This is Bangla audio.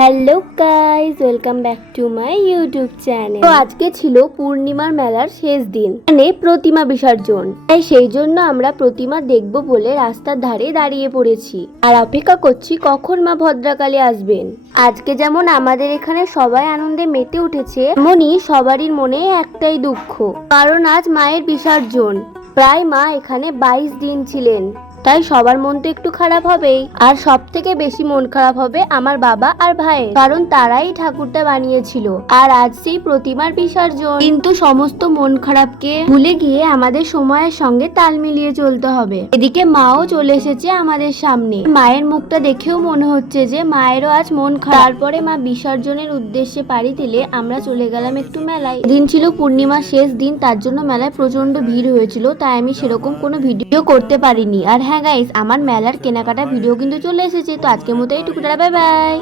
Hello guys, welcome back to my YouTube channel. তো আজকে ছিল পূর্ণিমার মেলার শেষ দিন, মানে প্রতিমা বিসর্জন। তাই সেই জন্য আমরা প্রতিমা দেখব বলে রাস্তার ধারে দাঁড়িয়ে পড়েছি আর অপেক্ষা করছি কখন মা ভদ্রকালী আসবেন। আজকে যেমন আমাদের এখানে সবাই আনন্দে মেতে উঠেছে, তেমনই সবারই মনে একটাই দুঃখ, কারণ আজ মায়ের বিসর্জন। প্রায় মা এখানে 22 দিন ছিলেন, তাই সবার মন তো একটু খারাপ হবেই। আর সব থেকে বেশি মন খারাপ হবে আমার বাবা আর ভাইয়ের, কারণ তারাই ঠাকুরটা বানিয়েছিল আর আজ সেই প্রতিমার বিসর্জন। কিন্তু সমস্ত মন খারাপকে ভুলে গিয়ে আমাদের সময়ের সঙ্গে তাল মিলিয়ে চলতে হবে। এদিকে মাও চলে এসেছে আমাদের সামনে। মায়ের মুখটা দেখেও মনে হচ্ছে যে মায়েরও আজ মন খারাপ। তারপরে মা বিসর্জনের উদ্দেশ্যে পাড়ি দিলে আমরা চলে গেলাম একটু মেলায়। দিন ছিল পূর্ণিমার শেষ দিন, তার জন্য মেলায় প্রচন্ড ভিড় হয়েছিল, তাই আমি সেরকম কোনো ভিডিও করতে পারিনি। আর হ্যাঁ গাইস, আমার মেলার কেনাকাটা ভিডিও কিন্তু চলে এসেছে। তো আজকের মতো এইটুকু, বাই বাই।